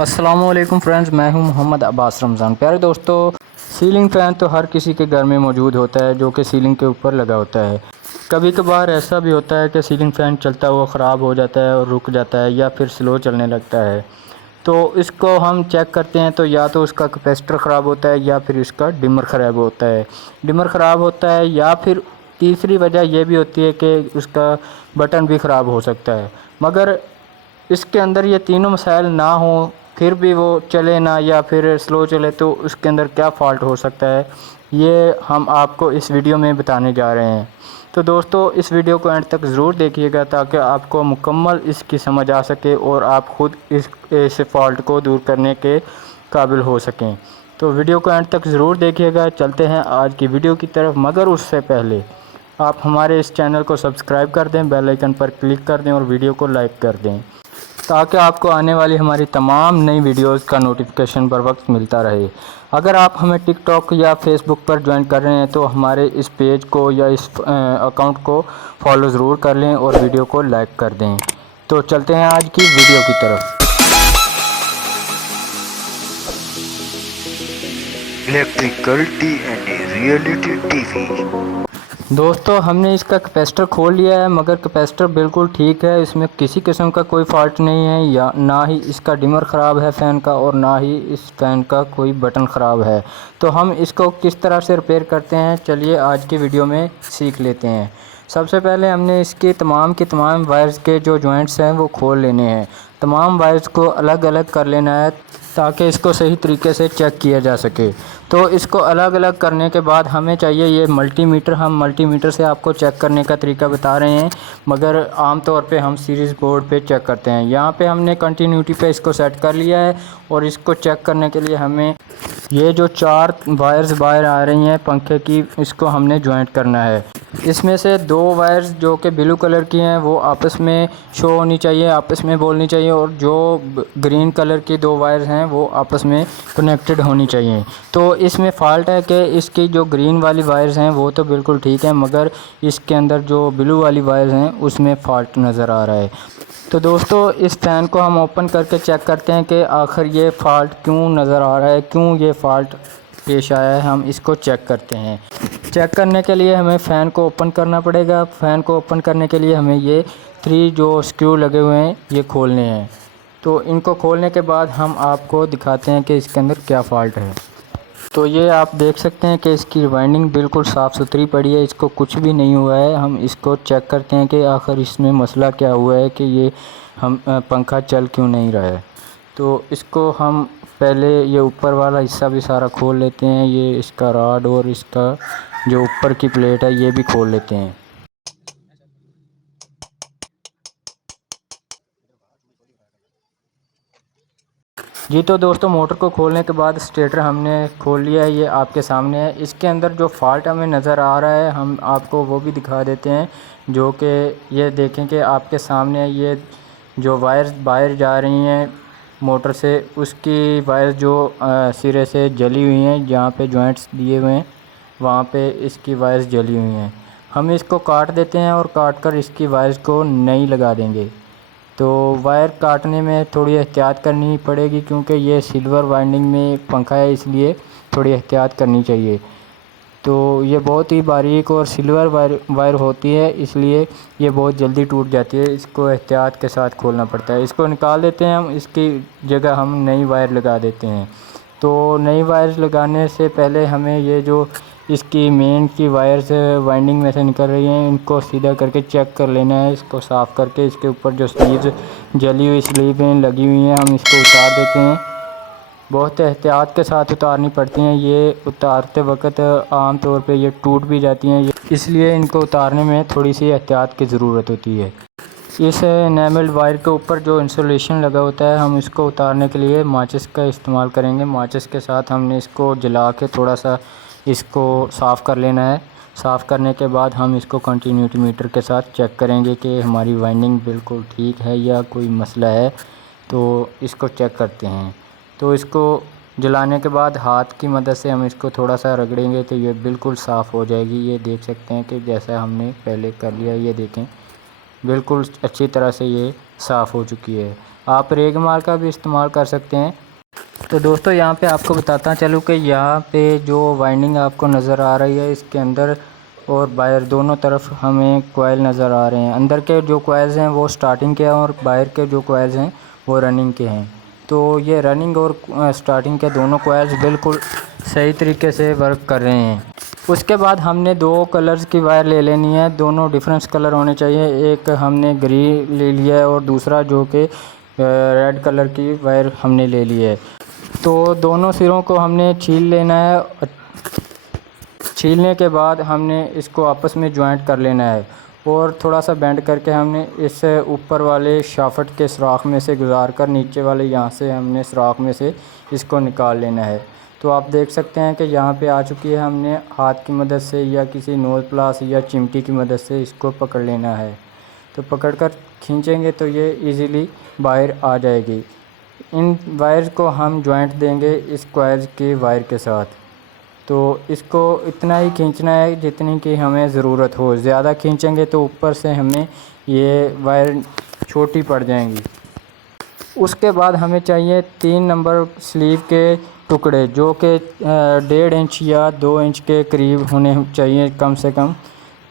अस्सलामुअलैकुम फ्रेंड्स, मैं हूं मोहम्मद अब्बास रमज़ान। प्यारे दोस्तों, सीलिंग फ़ैन तो हर किसी के घर में मौजूद होता है जो कि सीलिंग के ऊपर लगा होता है। कभी कभार ऐसा भी होता है कि सीलिंग फ़ैन चलता हुआ ख़राब हो जाता है और रुक जाता है या फिर स्लो चलने लगता है। तो इसको हम चेक करते हैं तो या तो उसका कैपेसिटर ख़राब होता है या फिर इसका डिमर ख़राब होता है। डिमर ख़राब होता है या फिर तीसरी वजह यह भी होती है कि उसका बटन भी ख़राब हो सकता है। मगर इसके अंदर ये तीनों मसाइल ना हो फिर भी वो चले ना या फिर स्लो चले, तो उसके अंदर क्या फ़ॉल्ट हो सकता है, ये हम आपको इस वीडियो में बताने जा रहे हैं। तो दोस्तों, इस वीडियो को एंड तक ज़रूर देखिएगा ताकि आपको मुकम्मल इसकी समझ आ सके और आप ख़ुद इस फॉल्ट को दूर करने के काबिल हो सकें। तो वीडियो को एंड तक ज़रूर देखिएगा। चलते हैं आज की वीडियो की तरफ, मगर उससे पहले आप हमारे इस चैनल को सब्सक्राइब कर दें, बेल आइकन पर क्लिक कर दें और वीडियो को लाइक कर दें ताकि आपको आने वाली हमारी तमाम नई वीडियोस का नोटिफिकेशन बर वक्त मिलता रहे। अगर आप हमें टिकटॉक या फेसबुक पर ज्वाइन कर रहे हैं तो हमारे इस पेज को या इस अकाउंट को फॉलो ज़रूर कर लें और वीडियो को लाइक कर दें। तो चलते हैं आज की वीडियो की तरफ। Electrical DNA reality TV. दोस्तों, हमने इसका कैपेसिटर खोल लिया है, मगर कैपेसिटर बिल्कुल ठीक है, इसमें किसी किस्म का कोई फॉल्ट नहीं है। या ना ही इसका डिमर ख़राब है फ़ैन का और ना ही इस फ़ैन का कोई बटन ख़राब है। तो हम इसको किस तरह से रिपेयर करते हैं, चलिए आज की वीडियो में सीख लेते हैं। सबसे पहले हमने इसके तमाम के तमाम वायर्स के जो जॉइंट्स हैं वो खोल लेने हैं। तमाम वायर्स को अलग अलग कर लेना है ताकि इसको सही तरीके से चेक किया जा सके। तो इसको अलग अलग करने के बाद हमें चाहिए ये मल्टीमीटर। हम मल्टीमीटर से आपको चेक करने का तरीका बता रहे हैं, मगर आम तौर पे हम सीरीज़ बोर्ड पे चेक करते हैं। यहाँ पे हमने कंटिन्यूटी पे इसको सेट कर लिया है और इसको चेक करने के लिए हमें ये जो 4 वायर्स बाहर आ रही हैं पंखे की, इसको हमने जॉइंट करना है। इसमें से 2 वायर्स जो कि ब्लू कलर की हैं वो आपस में शो होनी चाहिए, आपस में बोलनी चाहिए, और जो ग्रीन कलर की 2 वायर्स हैं वो आपस में कनेक्टेड होनी चाहिए। तो इसमें फ़ॉल्ट है कि इसकी जो ग्रीन वाली वायर्स हैं वो तो बिल्कुल ठीक है, मगर इसके अंदर जो ब्लू वाली वायर्स हैं उसमें फ़ॉल्ट नज़र आ रहा है। तो दोस्तों, इस फ़ैन को हम ओपन करके चेक करते हैं कि आखिर ये फ़ॉल्ट क्यों नज़र आ रहा है, क्यों ये फ़ॉल्ट पेश आया है। हम इसको चेक करते हैं। चेक करने के लिए हमें फ़ैन को ओपन करना पड़ेगा। फ़ैन को ओपन करने के लिए हमें ये 3 जो स्क्रू लगे हुए हैं ये खोलने हैं। तो इनको खोलने के बाद हम आपको दिखाते हैं कि इसके अंदर क्या फ़ॉल्ट है। तो ये आप देख सकते हैं कि इसकी वाइंडिंग बिल्कुल साफ़ सुथरी पड़ी है, इसको कुछ भी नहीं हुआ है। हम इसको चेक करते हैं कि आखिर इसमें मसला क्या हुआ है कि ये हम पंखा चल क्यों नहीं रहा है। तो इसको हम पहले ये ऊपर वाला हिस्सा भी सारा खोल लेते हैं। ये इसका रॉड और इसका जो ऊपर की प्लेट है ये भी खोल लेते हैं। जी तो दोस्तों, मोटर को खोलने के बाद स्टेटर हमने खोल लिया है, ये आपके सामने है। इसके अंदर जो फ़ॉल्ट हमें नज़र आ रहा है हम आपको वो भी दिखा देते हैं, जो कि ये देखें कि आपके सामने ये जो वायर्स बाहर जा रही हैं मोटर से, उसकी वायर्स जो सिरे से जली हुई हैं, जहाँ पे जॉइंट्स दिए हुए हैं वहाँ पे इसकी वायर्स जली हुई हैं। हम इसको काट देते हैं और काट कर इसकी वायर्स को नई लगा देंगे। तो वायर काटने में थोड़ी एहतियात करनी पड़ेगी क्योंकि ये सिल्वर वाइंडिंग में पंखा है, इसलिए थोड़ी एहतियात करनी चाहिए। तो ये बहुत ही बारीक और सिल्वर वायर होती है, इसलिए ये बहुत जल्दी टूट जाती है। इसको एहतियात के साथ खोलना पड़ता है। इसको निकाल देते हैं हम, इसकी जगह हम नई वायर लगा देते हैं। तो नई वायर लगाने से पहले हमें ये जो इसकी मेन की वायर्स वाइंडिंग में से निकल रही हैं इनको सीधा करके चेक कर लेना है। इसको साफ़ करके इसके ऊपर जो स्लीव्स जली हुई स्लीवें लगी हुई हैं हम इसको उतार देते हैं। बहुत एहतियात के साथ उतारनी पड़ती हैं, ये उतारते वक्त आम तौर पे ये टूट भी जाती हैं, इसलिए इनको उतारने में थोड़ी सी एहतियात की ज़रूरत होती है। इस एनेमल्ड वायर के ऊपर जो इंसुलेशन लगा होता है हम इसको उतारने के लिए माचिस का इस्तेमाल करेंगे। माचिस के साथ हमने इसको जला के थोड़ा सा इसको साफ़ कर लेना है। साफ़ करने के बाद हम इसको कंटिन्यूटी मीटर के साथ चेक करेंगे कि हमारी वाइंडिंग बिल्कुल ठीक है या कोई मसला है। तो इसको चेक करते हैं। तो इसको जलाने के बाद हाथ की मदद से हम इसको थोड़ा सा रगड़ेंगे तो ये बिल्कुल साफ़ हो जाएगी। ये देख सकते हैं कि जैसा हमने पहले कर लिया, ये देखें बिल्कुल अच्छी तरह से ये साफ़ हो चुकी है। आप रेगमाल का भी इस्तेमाल कर सकते हैं। तो दोस्तों यहाँ पे आपको बताता चलूँ कि यहाँ पे जो वाइंडिंग आपको नज़र आ रही है, इसके अंदर और बाहर दोनों तरफ हमें कॉइल नज़र आ रहे हैं। अंदर के जो कॉइल्स हैं वो स्टार्टिंग के हैं और बाहर के जो कॉइल्स हैं वो रनिंग के हैं। तो ये रनिंग और स्टार्टिंग के दोनों कॉइल्स बिल्कुल सही तरीके से वर्क कर रहे हैं। उसके बाद हमने दो कलर्स की वायर ले लेनी है, दोनों डिफरेंस कलर होने चाहिए। एक हमने ग्रीन ले लिया है और दूसरा जो कि रेड कलर की वायर हमने ले ली है। तो दोनों सिरों को हमने छील लेना है। छीलने के बाद हमने इसको आपस में जॉइंट कर लेना है और थोड़ा सा बेंड करके हमने इस ऊपर वाले शाफ्ट के सुराख में से गुजार कर नीचे वाले यहाँ से हमने सुराख में से इसको निकाल लेना है। तो आप देख सकते हैं कि यहाँ पे आ चुकी है। हमने हाथ की मदद से या किसी नोज़ प्लास या चिमटी की मदद से इसको पकड़ लेना है। तो पकड़कर खींचेंगे तो ये इजीली बाहर आ जाएगी। इन वायर को हम जॉइंट देंगे इस कॉइल के वायर के साथ। तो इसको इतना ही खींचना है जितनी की हमें ज़रूरत हो। ज़्यादा खींचेंगे तो ऊपर से हमें ये वायर छोटी पड़ जाएंगी। उसके बाद हमें चाहिए 3 नंबर स्लीव के टुकड़े, जो कि 1.5 इंच या 2 इंच के करीब होने चाहिए कम से कम।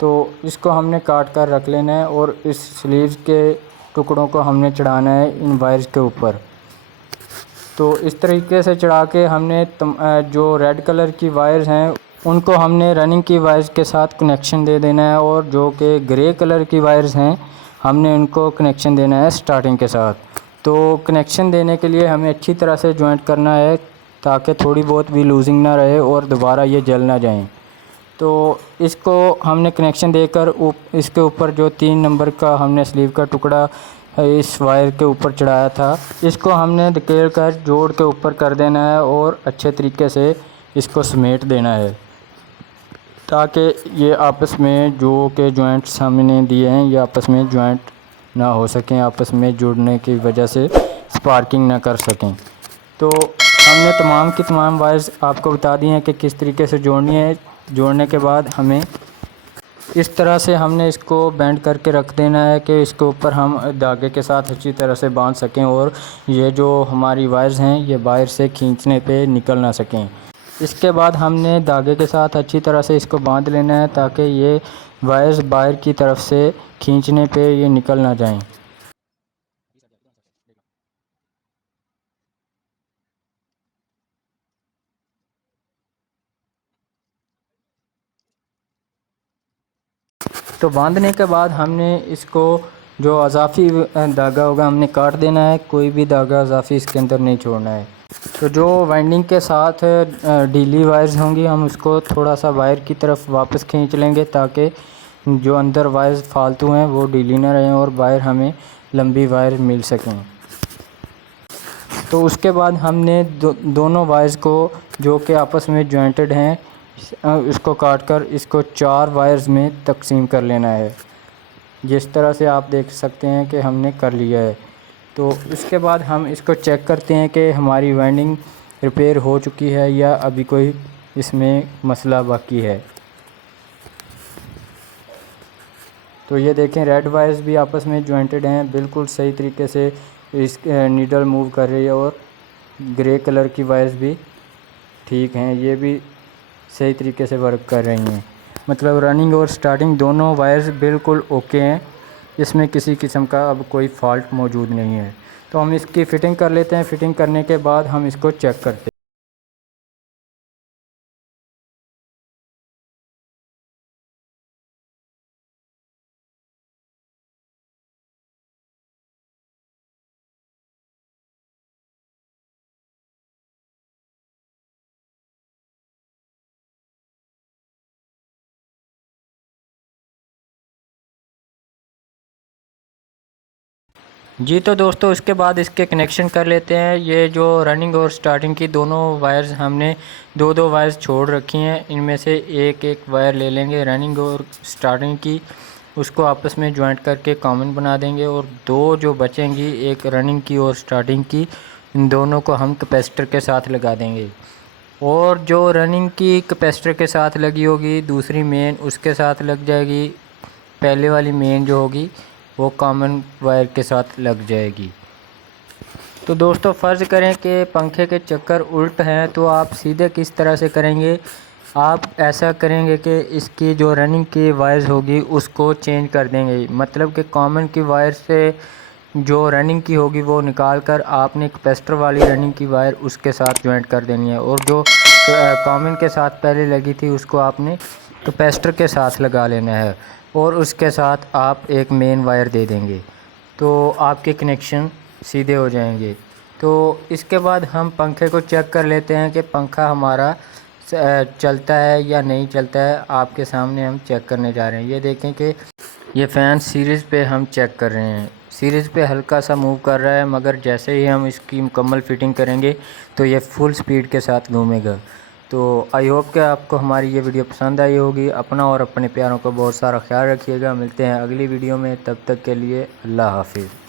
तो इसको हमने काट कर रख लेना है और इस स्लीव के टुकड़ों को हमने चढ़ाना है इन वायर्स के ऊपर। तो इस तरीके से चढ़ा के हमने जो रेड कलर की वायर्स हैं उनको हमने रनिंग की वायर्स के साथ कनेक्शन दे देना है और जो कि ग्रे कलर की वायर्स हैं हमने उनको कनेक्शन देना है स्टार्टिंग के साथ। तो कनेक्शन देने के लिए हमें अच्छी तरह से जॉइंट करना है ताकि थोड़ी बहुत भी लूजिंग ना रहे और दोबारा ये जल ना जाएं। तो इसको हमने कनेक्शन देकर इसके ऊपर जो 3 नंबर का हमने स्लीव का टुकड़ा इस वायर के ऊपर चढ़ाया था, इसको हमने धकेल कर जोड़ के ऊपर कर देना है और अच्छे तरीके से इसको समेट देना है ताकि ये आपस में जो के जॉइंट्स हमने दिए हैं ये आपस में जॉइंट ना हो सकें, आपस में जुड़ने की वजह से स्पार्किंग ना कर सकें। तो हमने तमाम की तमाम वायर्स आपको बता दी हैं कि किस तरीके से जोड़नी है। जोड़ने के बाद हमें इस तरह से हमने इसको बेंड करके रख देना है कि इसके ऊपर हम धागे के साथ अच्छी तरह से बांध सकें और ये जो हमारी वायर्स हैं ये बाहर से खींचने पे निकल ना सकें। इसके बाद हमने धागे के साथ अच्छी तरह से इसको बांध लेना है ताकि ये वायर्स बाहर की तरफ से खींचने पे ये निकल ना जाएं। तो बांधने के बाद हमने इसको जो अजाफ़ी धागा होगा हमने काट देना है। कोई भी धागा अजाफ़ी इसके अंदर नहीं छोड़ना है। तो जो वाइंडिंग के साथ ढीली वायर्स होंगी हम उसको थोड़ा सा वायर की तरफ वापस खींच लेंगे ताकि जो अंदर वायर्स फालतू हैं वो ढीली ना रहें और बाहर हमें लंबी वायर मिल सकें। तो उसके बाद हमने दोनों वायर्स को जो कि आपस में जॉइंटेड हैं इसको काट कर इसको 4 वायर्स में तकसीम कर लेना है। जिस तरह से आप देख सकते हैं कि हमने कर लिया है। तो इसके बाद हम इसको चेक करते हैं कि हमारी वाइंडिंग रिपेयर हो चुकी है या अभी कोई इसमें मसला बाकी है। तो ये देखें रेड वायर्स भी आपस में जॉइंटेड हैं, बिल्कुल सही तरीके से इस नीडल मूव कर रही है और ग्रे कलर की वायर्स भी ठीक हैं, ये भी सही तरीके से वर्क कर रही हैं। मतलब रनिंग और स्टार्टिंग दोनों वायर्स बिल्कुल ओके हैं, इसमें किसी किस्म का अब कोई फ़ॉल्ट मौजूद नहीं है। तो हम इसकी फ़िटिंग कर लेते हैं। फ़िटिंग करने के बाद हम इसको चेक करते हैं। जी तो दोस्तों उसके बाद इसके कनेक्शन कर लेते हैं। ये जो रनिंग और स्टार्टिंग की दोनों वायर्स हमने दो वायर्स छोड़ रखी हैं, इनमें से एक वायर ले लेंगे रनिंग और स्टार्टिंग की, उसको आपस में जॉइंट करके कॉमन बना देंगे और 2 जो बचेंगी एक रनिंग की और स्टार्टिंग की, इन दोनों को हम कैपेसिटर के साथ लगा देंगे। और जो रनिंग की कैपेसिटर के साथ लगी होगी दूसरी मेन उसके साथ लग जाएगी पहले वाली मेन जो होगी। वो कॉमन वायर के साथ लग जाएगी। तो दोस्तों फ़र्ज़ करें कि पंखे के चक्कर उल्ट हैं तो आप सीधे किस तरह से करेंगे। आप ऐसा करेंगे कि इसकी जो रनिंग की वायर्स होगी उसको चेंज कर देंगे, मतलब कि कॉमन की वायर से जो रनिंग की होगी वो निकाल कर आपने कैपेसिटर वाली रनिंग की वायर उसके साथ ज्वाइंट कर देनी है, और जो कॉमन के साथ पहले लगी थी उसको आपने कैपेसिटर के साथ लगा लेना है, और उसके साथ आप एक मेन वायर दे देंगे तो आपके कनेक्शन सीधे हो जाएंगे। तो इसके बाद हम पंखे को चेक कर लेते हैं कि पंखा हमारा चलता है या नहीं चलता है। आपके सामने हम चेक करने जा रहे हैं। ये देखें कि ये फ़ैन सीरीज़ पे हम चेक कर रहे हैं। सीरीज़ पे हल्का सा मूव कर रहा है, मगर जैसे ही हम इसकी मुकम्मल फिटिंग करेंगे तो ये फुल स्पीड के साथ घूमेगा। तो आई होप कि आपको हमारी ये वीडियो पसंद आई होगी। अपना और अपने प्यारों का बहुत सारा ख्याल रखिएगा। मिलते हैं अगली वीडियो में, तब तक के लिए अल्लाह हाफिज़।